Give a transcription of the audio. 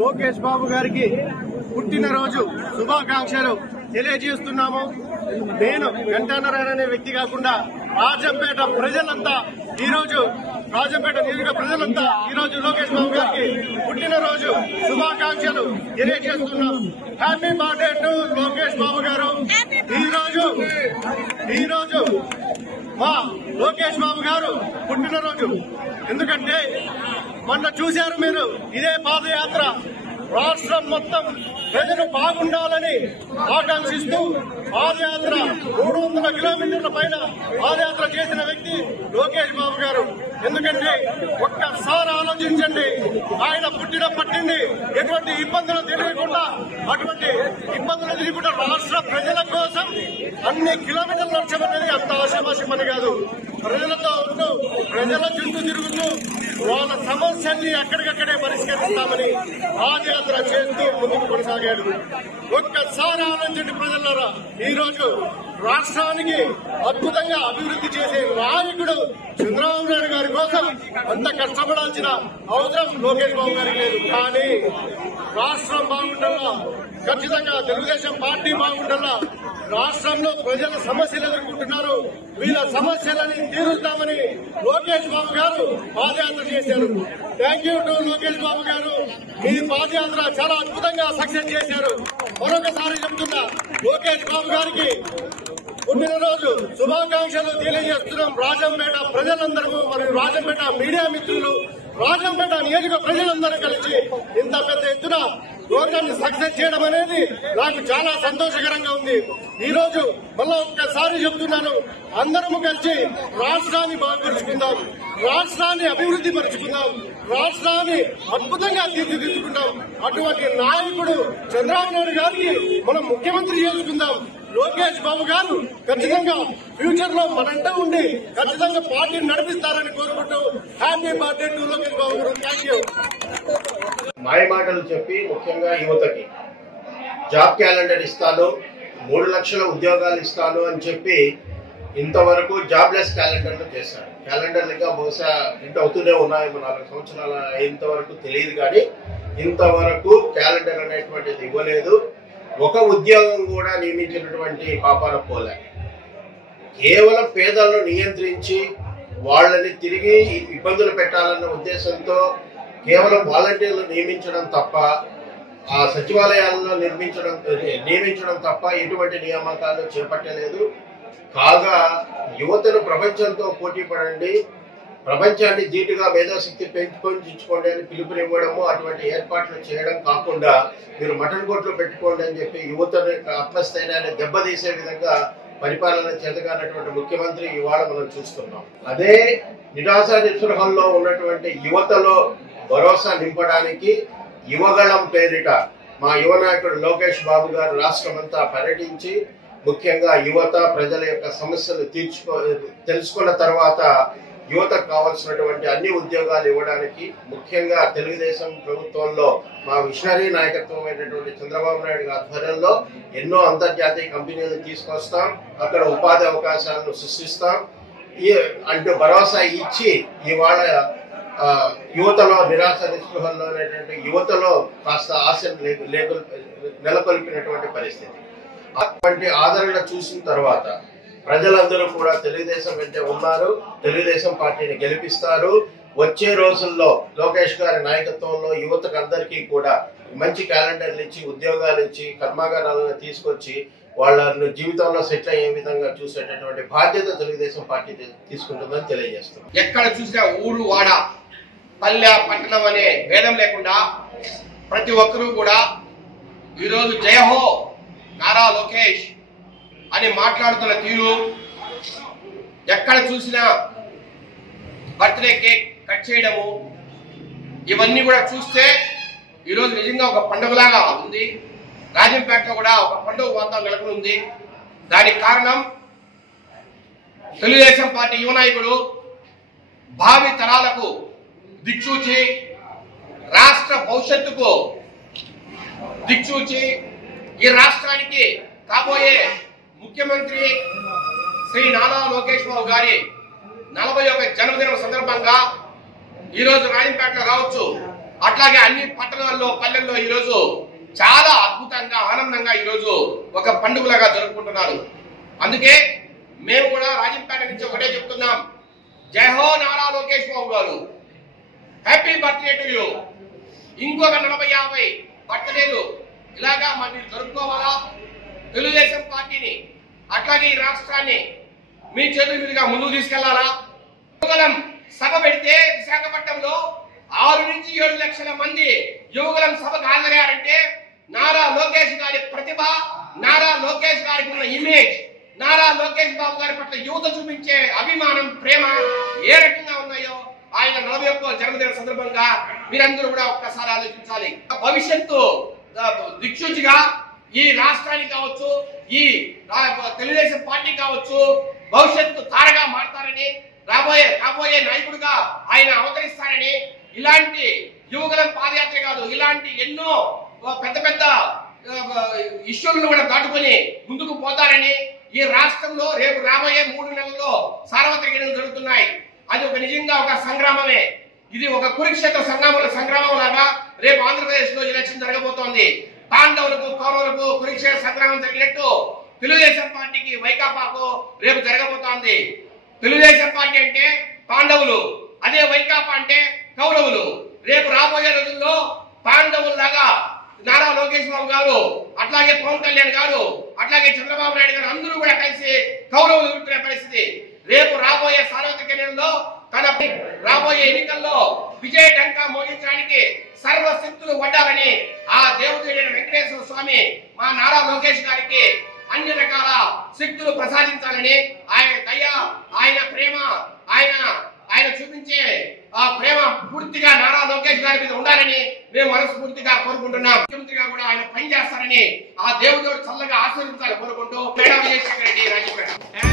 లోకేష్ బాబు గారికి పుట్టినరోజు శుభాకాంక్షలు తెలియజేస్తున్నాము. నేను గంటానారాయణ అనే వ్యక్తి కాకుండా రాజంపేట ప్రజలంతా ఈరోజు లోకేష్ బాబు గారికి పుట్టినరోజు శుభాకాంక్షలు తెలియజేస్తున్నాం. Happy birthday to Lokesh Babu గారు. ఈరోజు మా లోకేష్ బాబు గారు పుట్టినరోజు. ఎందుకంటే మొన్న చూశారు మీరు, ఇదే పాదయాత్ర రాష్ట్రం మొత్తం ప్రజలు బాగుండాలని ఆకాంక్షిస్తూ పాదయాత్ర 300 కిలోమీటర్ల పైన పాదయాత్ర చేసిన వ్యక్తి లోకేష్ బాబు గారు. ఎందుకంటే ఒక్కసారి ఆలోచించండి, ఆయన పుట్టినప్పటి నుండి ఎటువంటి ఇబ్బందులు తెలియకుండా అటువంటి ఇబ్బందులు తెలియకుండా రాష్ట్ర ప్రజల కోసం అన్ని కిలోమీటర్లు నడచమనేది అంత ఆశామాషమని కాదు. ప్రజలతో ఉంటూ ప్రజల చుట్టూ తిరుగుతూ వాళ్ళ సమస్యల్ని అక్కడికక్కడే పరిష్కరిస్తామని పాదయాత్ర చేస్తూ ముందుకు కొనసాగాడు. ఒక్కసారి ఆలోచించండి ప్రజలారా, ఈ రోజు రాష్ట్రానికి అద్భుతంగా అభివృద్ధి చేసే నాయకుడు చంద్రబాబు నాయుడు గారి కోసం అంత కష్టపడాల్సిన అవసరం లోకేష్ బాబు గారికి లేదు. కానీ రాష్ట్రం బాగుండాలా, ఖచ్చితంగా తెలుగుదేశం పార్టీ బాగుండాలా, రాష్ట్రంలో ప్రజల సమస్యలు ఎదుర్కొంటున్నారు, వీళ్ళ సమస్యలని తీరుస్తామని లోకేష్ బాబు గారు పాదయాత్ర చేశారు. Thank you to Lokesh Babu గారు. ఈ పాదయాత్ర చాలా అద్భుతంగా సక్సెస్ చేశారు. మరొకసారి చెప్తున్నా, లోకేష్ బాబు గారికి పుట్టినరోజు శుభాకాంక్షలు తెలియజేస్తున్నాం. రాజంపేట ప్రజలందరూ మరియు రాజంపేట మీడియా మిత్రులు, రాజంపేట నియోజక ప్రజలందరూ కలిసి ఇంత పెద్ద ఎత్తున ప్రోగ్రామ్ సక్సెస్ చేయడం అనేది నాకు చాలా సంతోషకరంగా ఉంది. ఈ రోజు మళ్ళా ఒక్కసారి చెప్తున్నాను, అందరము కలిసి రాష్ట్రాన్ని బాగుపరుచుకుందాం, రాష్ట్రాన్ని అభివృద్ధి పరుచుకుందాం, రాష్ట్రాన్ని అద్భుతంగా తీర్చిదిద్దుకుందాం. అటువంటి నాయకుడు చంద్రబాబు నాయుడు గారికి మనం ముఖ్యమంత్రి చేసుకుందాం. లోకేష్ బాబు గారు ఖచ్చితంగా ఫ్యూచర్ లో మనంటూ ఉండి ఖచ్చితంగా పార్టీని నడిపిస్తారని కోరుకుంటూ happy birthday to Lokesh Babu గారు. Thank you. మాయ మాటలు చెప్పి ముఖ్యంగా యువతకి జాబ్ క్యాలెండర్ ఇస్తాను, 3 లక్షల ఉద్యోగాలు ఇస్తాను అని చెప్పి ఇంతవరకు జాబ్లెస్ క్యాలెండర్లు చేశారు. క్యాలెండర్లు ఇంకా బహుశా ఇంత అవుతూనే ఉన్నాయి, 4 సంవత్సరాల ఇంతవరకు తెలియదు. కానీ ఇంతవరకు క్యాలెండర్ అనేటువంటిది ఇవ్వలేదు. ఒక ఉద్యోగం కూడా నియమించినటువంటి పాపాన పోలే. కేవలం పేదలను నియంత్రించి వాళ్ళని తిరిగి ఇబ్బందులు పెట్టాలన్న ఉద్దేశంతో కేవలం వాలంటీర్లు నియమించడం తప్ప, ఆ సచివాలయాల్లో నియమించడం తప్ప ఎటువంటి నియామకాలు చేపట్టలేదు. కాగా యువతను ప్రపంచంతో పోటీ పడండి, ప్రపంచాన్ని ధీటుగా మేధాశక్తి పెంచుకోండి అని పిలుపునివ్వడము, అటువంటి ఏర్పాట్లు చేయడం కాకుండా మీరు మటన్ కోట్లు పెట్టుకోండి అని చెప్పి యువతను ఆత్మస్థైర్యాన్ని దెబ్బతీసే విధంగా పరిపాలన చేతగానటువంటి ముఖ్యమంత్రి ఇవాళ మనం చూస్తున్నాం. అదే నిరాశ నిస్పృహల్లో ఉన్నటువంటి యువతలో భరోసా నింపడానికి యువగళం పేరిట మా యువ నాయకుడు లోకేష్ బాబు గారు రాష్ట్రమంతా పర్యటించి ముఖ్యంగా యువత ప్రజల యొక్క సమస్యలు తెలుసుకున్న తర్వాత యువతకు కావాల్సినటువంటి అన్ని ఉద్యోగాలు ఇవ్వడానికి ముఖ్యంగా తెలుగుదేశం ప్రభుత్వంలో మా విషనరీ నాయకత్వమైనటువంటి చంద్రబాబు నాయుడు ఆధ్వర్యంలో ఎన్నో అంతర్జాతీయ కంపెనీలు తీసుకొస్తాం, అక్కడ ఉపాధి అవకాశాలను సృష్టిస్తాం అంటూ భరోసా ఇచ్చి ఇవాళ యువతలో నిరాశ నిస్పృహల్లో యువతలో కాస్త ఆశను నెలకొల్పినటువంటి పరిస్థితి. అటువంటి ఆదరణ చూసిన తర్వాత ప్రజలందరూ కూడా తెలుగుదేశం వెంట ఉన్నారు, తెలుగుదేశం పార్టీని గెలిపిస్తారు. వచ్చే రోజుల్లో లోకేష్ గారి నాయకత్వంలో యువతకు అందరికీ కూడా మంచి క్యాలెండర్లు ఇచ్చి, ఉద్యోగాలు ఇచ్చి, కర్మాగారాలను తీసుకొచ్చి వాళ్ళను జీవితంలో సెటిల్ అయ్యే విధంగా చూసేటటువంటి బాధ్యత తెలుగుదేశం పార్టీ తీసుకుంటుందని తెలియజేస్తున్నాం. ఎక్కడ చూసినా ఊరు వాడ పల్లె పట్టణం అనే భేదం లేకుండా ప్రతి ఒక్కరూ కూడా ఈరోజు జయహో నారా లోకేష్ అని మాట్లాడుతున్న తీరు, ఎక్కడ చూసినా బర్త్డే కేక్ కట్ చేయడము, ఇవన్నీ కూడా చూస్తే ఈరోజు నిజంగా ఒక పండుగలాగా ఉంది. రాజంపేటలో కూడా ఒక పండుగ వాతావరణం నెలకొని ఉంది. దానికి కారణం తెలుగుదేశం పార్టీ యువ నాయకుడు భావి తరాలకు దిక్సూచి, రాష్ట్ర భవిష్యత్తుకు దిక్సూచి, ఈ రాష్ట్రానికి కాబోయే ముఖ్యమంత్రి శ్రీ నారా లోకేష్ బాబు గారి 41వ జన్మదినం సందర్భంగా ఈరోజు రాజంపేటలో కావచ్చు, అట్లాగే అన్ని పట్టణాల్లో పల్లెల్లో ఈరోజు చాలా అద్భుతంగా ఆనందంగా ఈరోజు ఒక పండుగలాగా జరుపుకుంటున్నారు. అందుకే మేము కూడా రాజంపేట నుంచి ఒకటే చెప్తున్నాం, జై హో నారా లోకేష్ బాబు గారు, హ్యాపీ బర్త్డే టు యూ. ఇంకొక 40-50 బర్త్డేలు ఇలాగా మరి జరుపుకోవాలా. తెలుగుదేశం పార్టీని అట్లాగే ఈ రాష్ట్రాన్ని మీ చేతుల మీదుగా ముందుకు తీసుకెళ్లాలా. యువగలం సభ పెడితే విశాఖపట్నంలో 6 నుంచి 7 లక్షల మంది యువగలం సభకు హాజరయ్యారంటే నారా లోకేష్ గారి ప్రతిభ, నారా లోకేష్ గారికి ఉన్న ఇమేజ్, నారా లోకేష్ బాబు గారి పట్ల యువత చూపించే అభిమానం, ప్రేమ ఏ రకంగా ఉన్నాయో ఆయన 41వ జన్మదిన సందర్భంగా మీరందరూ కూడా ఒక్కసారి ఆలోచించాలి. భవిష్యత్తు దిక్సూచిగా ఈ రాష్ట్రానికి కావచ్చు, ఈ తెలుగుదేశం పార్టీ కావచ్చు భవిష్యత్తు తారగా మారతారని, రాబోయే నాయకుడిగా ఆయన అవతరిస్తారని, ఇలాంటి యువగలం పాదయాత్ర కాదు, ఇలాంటి ఎన్నో పెద్ద పెద్ద ఇష్యూలను కూడా దాటుకొని ముందుకు పోతారని, ఈ రాష్ట్రంలో రేపు రాబోయే 3 నెలల్లో సార్వత్రిక ఎన్నికలు జరుగుతున్నాయి. అది ఒక నిజంగా ఒక సంగ్రామమే. ఇది ఒక కురుక్షేత్ర సంగ్రామం లాగా రేపు ఆంధ్రప్రదేశ్ లో ఎలక్షన్ జరగబోతోంది. పాండవులకు కౌరవులకు కురుక్షేత్ర సంగ్రామం జరిగినట్టు తెలుగుదేశం పార్టీకి వైకాపాకు రేపు జరగబోతోంది. తెలుగుదేశం పార్టీ అంటే పాండవులు, అదే వైకాపా అంటే కౌరవులు. రేపు రాబోయే రోజుల్లో పాండవుల్లాగా నారా లోకేష్ బాబు గారు, అట్లాగే పవన్ కళ్యాణ్ గారు, అట్లాగే చంద్రబాబు నాయుడు గారు అందరూ కూడా కలిసి కౌరవులు ఎదుర్కొనే పరిస్థితి. రేపు రాబోయే సార్వత్రిక ఎన్నికల్లో రాబోయే ఎన్నికల్లో విజయ డంకా మోగించడానికి సర్వశక్తులు వడ్డాలని ఆ దేవుడైన వెంకటేశ్వర స్వామి మా నారా లోకేష్ గారికి అన్ని రకాల శక్తులు ప్రసాదించాలని, ఆయన దయ, ఆయన ప్రేమ, ఆయన చూపించే ఆ ప్రేమ పూర్తిగా నారా లోకేష్ గారి మీద ఉండాలని మేము మనస్ఫూర్తిగా కోరుకుంటున్నాం. ముఖ్యమంత్రిగా కూడా ఆయన పనిచేస్తారని ఆ దేవుడు చల్లగా ఆశీర్వదించాలని కోరుకుంటూ మేడం విజయశేఖర రెడ్డి రాజంపేట.